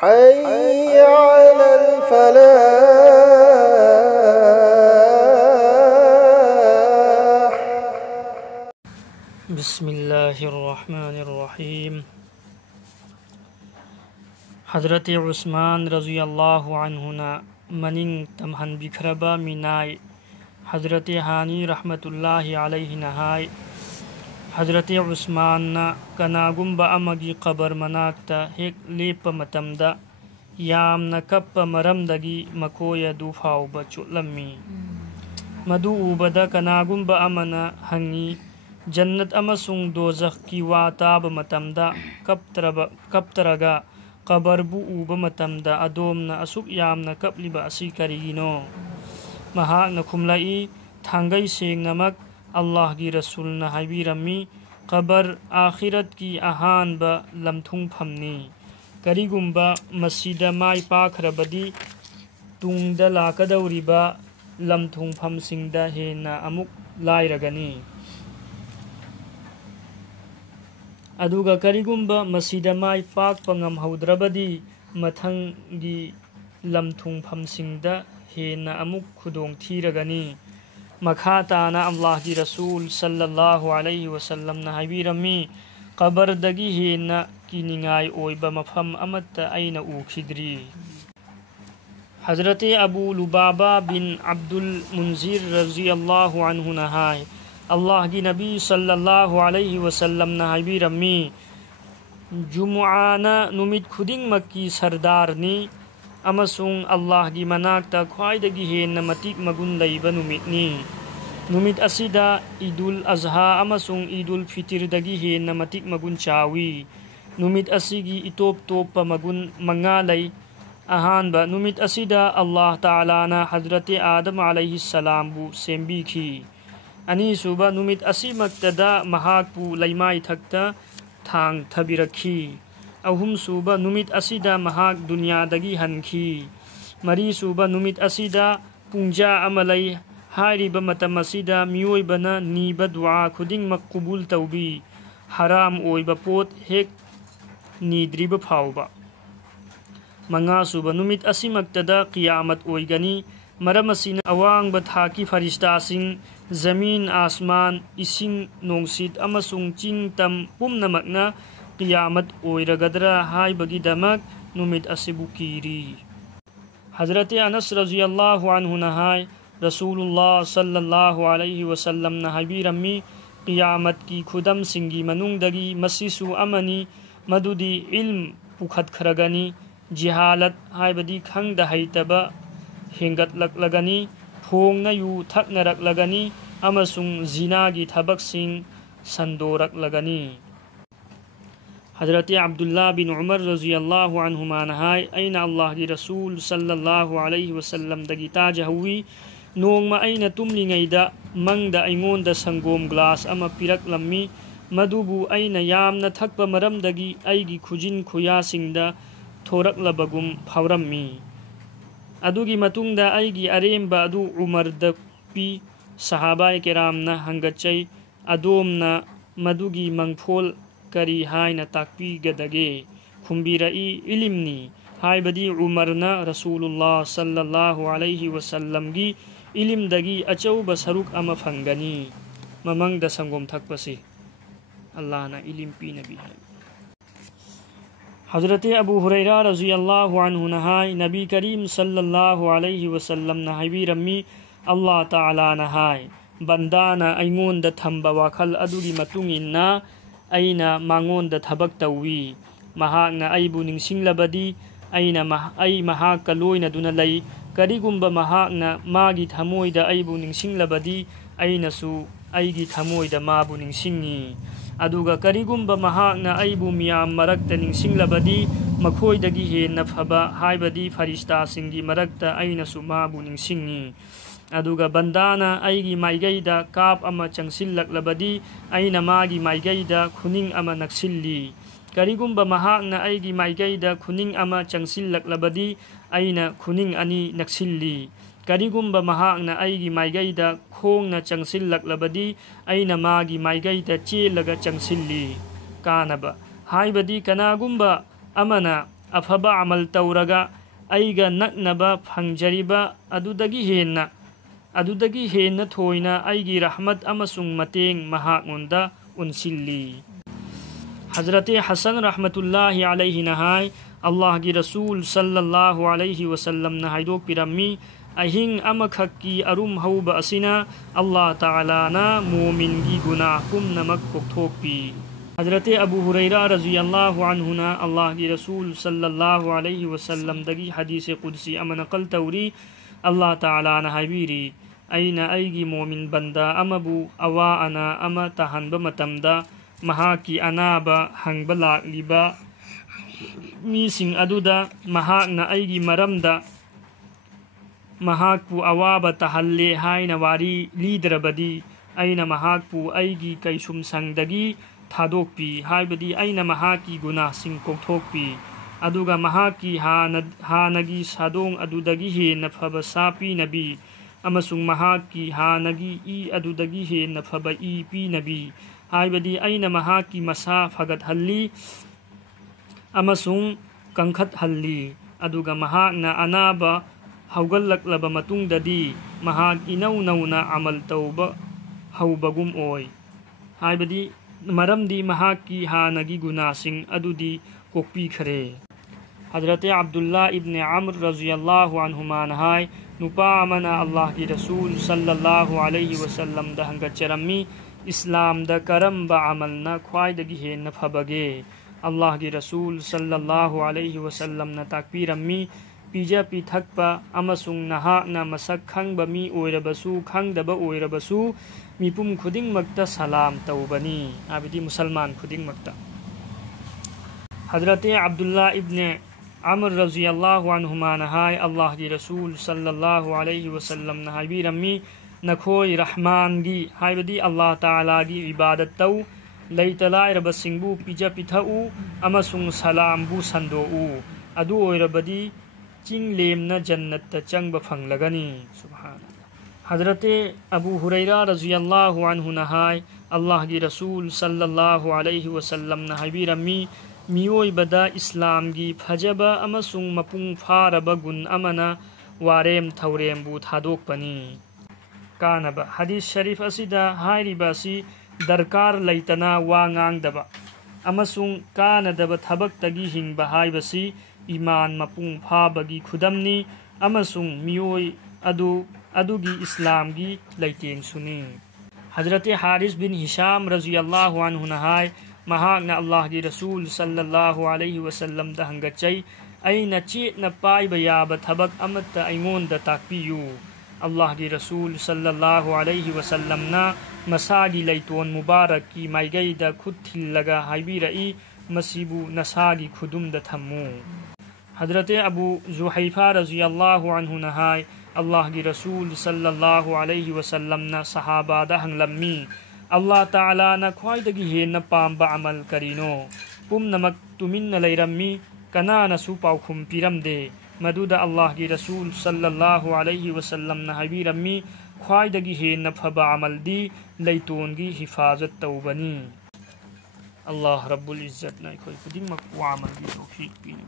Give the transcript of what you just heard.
حي على الفلاح. بسم الله الرحمن الرحيم. حضرت عثمان رضی اللہ عنہ مننگ تمہن بکھربا مینائی حضرت ہانی رحمت اللہ علیہ نہائی حضرت عثمان کناگمبا امگی قبر مناکتا ہیک لیپ متمدا یامنا کپ مرمدگی مکویا دوفاوبا چلمی مدو اوبدا کناگمبا امنا ہنگی جنت امسung دوزخ کی واتاب متمدا کپترگا قبربو اوبا متمدا ادومنا اسوک یامنا کپلیبا اسی کریگینو مہاکنا کھملائی تھانگئی سینگ نمک اللہ کی رسولنا حبیرمی قبر آخرت کی اہان با لمتھنگ پھمنی کریگمبا مسجد مائی پاکھربدی تونگدا لاکدوریبا لمتھنگ پھم سنگدا ہینا امک لائرگنی aduga karigumba masida mai pak pangam haudrabadi mathanggi lamthung phamsingda hena amuk khudong thiragani makhata na Allah gi rasul sallallahu alaihi wasallam na habirami qabar dagi hena kiningai oiba mafam amatta aina ukhidri Hazrat Abu Lubaba bin Abdul Munzir radhiyallahu anhu nahai Allah की नबी सल्लल्लाहु अलैहि वसल्लम ना हाबिरमी जुमुआना नुमित खुदिंग मक्की सरदारनी अमसुंग अल्लाह की मनाक्ता ख्वाइदगी हेन्ना मतिक मगुन लैबा नुमितनी नुमित असिदा ईदुल अजहा अमसुंग ईदुल फितिर दगी हेन्ना मतिक मगुन चावी नुमित असिगी इतोप तोप मगुन मंगा लै अहानबा नुमित असिदा अल्लाह ताला ना हजरत आदम अलैहि सलाम बु सेंबीखी अनीसुबा नुमित असीमक्तदा महाकपु लैमाई थक्ता थांग थबिरखी अहुम सुबा नुमित असीदा महाक दुनियादगी हनखी मरी सुबा नुमित असीदा पुंजा अमलै हारिबा मतम असीदा मियोइबना नीबा दुआ खुदिंग मकबूल तौबी हराम ओइबा पोत हेक नीद्रिबा फाउबा मंगा सुबा नुमित असीमक्तदा क़ियामत ओइगनी मरमसिन अवांग बथाकी फरिश्ता सिंह जमीन आसमान इसिंग नोंगसित अमसुंग चिंग तम पुमनमकना क़ियामत ओइरगदरा हाइबगी दमक नुमित असिबु कीरी हजरत अनस रज़ियल्लाहु अन्हु नहाय रसूलुल्लाह सल्लल्लाहु अलैहि वसल्लम न हाबिरमी क़ियामत की खुदम सिंगी मनुंगदगी मसिसु अमनी मदुदी इल्म पुखतखरगनी जिहालत हाइबदी खंगद हैतबा हेंगतलगनी फोंगना यू थकनरकलगनी अमसुंग जिनागी थबकसिंग संदोरकलगनी हजरत अब्दुल्ला बिन उमर रज़ियल्लाहु अन्हुमा नहाय ऐना अल्लाह की रसूल सल्लल्लाहु अलैहि वसल्लम दगी ताजहुई नोंगमा ऐना तुमलिंगैदा मंगदा ऐंगोंदा संगोम ग्लास अमा पिरकलम्मी मदुबु ऐना यामना थकपा मरमदगी ऐगी खुजिन खुयासिंगदा थोरकलबगुम फावरम्मी अदुगी मतुंगदा ऐगी अरेंबा अदु उमरदा पी सहाबाए केरामना हंगचै अदोमना मदुगी मंगफोल करी हायना ताकपीगदगे खुंबीरई इलिमनी हायबदी उमरना रसूलुल्लाह सल्लल्लाहु अलैहि वसल्लम गी इलिमदगी अचौबा सरुक अमा फंगनी ममंगदा संगोम थकपसी अल्लाह ना इलिम पी नबी है हजरत अबू हुरैरा रज़ियल्लाहु अन्हु नहाय नबी करीम सल्लल्लाहु अलैहि वसल्लम ना हाबिरमी अल्लाह ताला नहाय बंदाना ऐंगोंदा थंबा वाखल अदुगी मतुंगिन्ना ऐना मांगोंदा थबक तौवी महाकना ऐबु निंगसिंगलबदी ऐना महाकका लोइनदुना लै करिगुंबा महाकना मागी थमोइदा ऐबु निंगसिंगलबदी ऐनासु ऐगी थमोइदा माबु निंगसिंगी अदुगा करिगुंबा महाकना ऐबु मियाम मरक्ता निंगसिंगलबदी मखोइदगी हेन्ना फबा हाइबदी फरिश्ता सिंगी मरक्ता ऐनासु माबु निंगसिंगी अदुगा बंदाना ऐगी माइगैदा काप अमा चंगसिल्लकलबदी ऐना मागी माइगैदा खुनिंग अमा नक्सिल्ली करिगुंबा महाकना ऐगी माइगैदा खुनिंग अमा चंगसिल्लकलबदी ऐना खुनिंग अनि नक्सिल्ली करिगुंबा महाकना ऐगी माइगैदा खोंगना चंगसिल्लकलबदी ऐना मागी माइगैदा चेलगा चंगसिल्ली कानबा हाइबदी कनागुंबा अमना अफबा अमल तौरगा अइगा नक्नबा फंगजरिबा अदुदगी हेन्ना थोइना अइगी रहमत अमसुंग mateeng महागोंदा उनसिल्ली। हजरत हसन रहमतुल्लाहि अलैहि नहाय अल्लाह की रसूल सल्लल्लाहु अलैहि वसल्लम न हाइदोक पिरम्मी अहिंग अमखक्की अरुम हौबा असिना अल्लाह ताला ना मोमिन की गुनाह पुम्नमक कोक्थोकपी। हजरत अबू हुरैरा रज़ियल्लाहु अन्हु ना अल्लाह की रसूल सल्लल्लाहु अलैहि वसल्लम दगी हदीस कुदसी अम नकल तौरी अल्लाह ताला ना हाइबीरी अइना अइगी मोमिन बंदा अमबु अवा अना अम तहनबा मतमदा महाकी अनाबा हंगबा लाक्लिबा मीसिंग अदुदा महाकना अइगी मरमदा महाकपु अवाबा तहल्ले हाइना वारी लीदरबदी अइना महाकपु अइगी कैसुम संगदगी थादोकपी हाइबदी अइना महाकी गुनाहसिंग कोक्थोकपी अदुगा महाकी हानगी सादोंग अदुदगी हेन्ना फबा सापी नबी अमसुंग महाकी हानगी ई अदुदगी हेन्ना फबा ई पी नबी हाइबदी अइना महाकी मसा फगत हल्ली अमसुंग कंखत हल्ली अदुगा महाकना अनाबा हौगल्लक्लबा मतुंगददी महाक इनौ नौना अमल तौबा हौबगुम ओय हाइबदी मरमदी महाकी हानगी गुनाहसिंग अदुदी कोक्पी खरे। हजरत अब्दुल्ला इब्न अम्र रज़ियल्लाहु अन्हुमा नहाय नुपा अमना अल्लाह की रसूल सल्लल्लाहु अलैहि वसल्लम दा हंगचरम्मी इस्लाम दा करम्बा अमलना ख्वाइदगी हेन्ना फबगे। अल्लाह की रसूल सल्लल्लाहु अलैहि वसल्लम न ताकपीरम्मी पीजा पीथक्पा अमसुंग नहाकना मसक खंगबा मी ओइरबसु खंगदबा ओइरबसु मिपुम खुदिंगमक्ता सलाम तौबनी आबिदी मुसलमान खुदिंगमक्ता। हजरत अब्दुल्ला इब्न अम्र रज़ियल्लाहु अन्हुमा नहाय अल्लाह की रसूल सल्लल्लाहु अलैहि वसल्लम नहायबीरम्मी नखोय रहमान गी हाइबदी अल्लाह ताला की इबादत तौ लैतलाइरबसिंगबु पिजा पिथउ अमसुंग सलामबु संदोउ अदु ओइरबदी चिंग लेमना जन्नत चंगबा फंगलगनी। सुभान हजरत अबू हुरैरा रज़ियल्लाहु अन्हु नहाय अल्लाह की रसूल सल्लल्लाहु अलैहि वसल्लम नहायबीरम्मी मियोइबदा इस्लाम की फजबा अमसुंग मपुंग फारबा गुन अमना वारेम थौरेमबु थादोकपनी। कानबा हदीस शरीफ असिदा हाइरिबासी दरकार लैतना वा ngang अमसुंग कानदबा थबक्तगी हिंगबा हाइबसी ईमान मपुंग फाबगी खुदमनी अमसुंग मियोइ अदुगी इस्लाम की लैतेंग सुनी। हजरत हारिस बिन हिशाम रज़ियल्लाहु अन्हु नहाय महाकना अल्लाह की रसूल सल्लल्लाहु अलैहि वसल्लम दा हंगचै अइना चेतना पाइबा याबा थबक अमत्ता अइंगोंदा ताकपियु। अल्लाह की रसूल सल्लल्लाहु अलैहि वसल्लम ना मसागी लैतोन मुबारक की माइगैदा खुद थिल्लगा हाइबीरई मसीबु नसागी खुदुमदा थम्मु। हजरत अबू जुहैफा रज़ियल्लाहु अन्हु नहाय अल्लाह की रसूल सल्लल्लाहु अलैहि वसल्लम ना सहाबादा हंगलम्मी अल्लाह ताला ना ख्वाइदगी हेन्ना पाम्बा अमल करिनो पुम्नमक तुमिन्ना लैरम्मी कनानसु पाउखुम पिरमदे मदुदा अल्लाह की रसूल सल्लल्लाहु अलैहि वसल्लम ना हाइबीरम्मी ख्वाइदगी हेन्ना फबा अमल दी लैतोनगी हिफाजत तौबनी। अल्लाह रब्बुल इज्जत ना खोई खुदिंगमक वा अमल दी तौफीक पीने।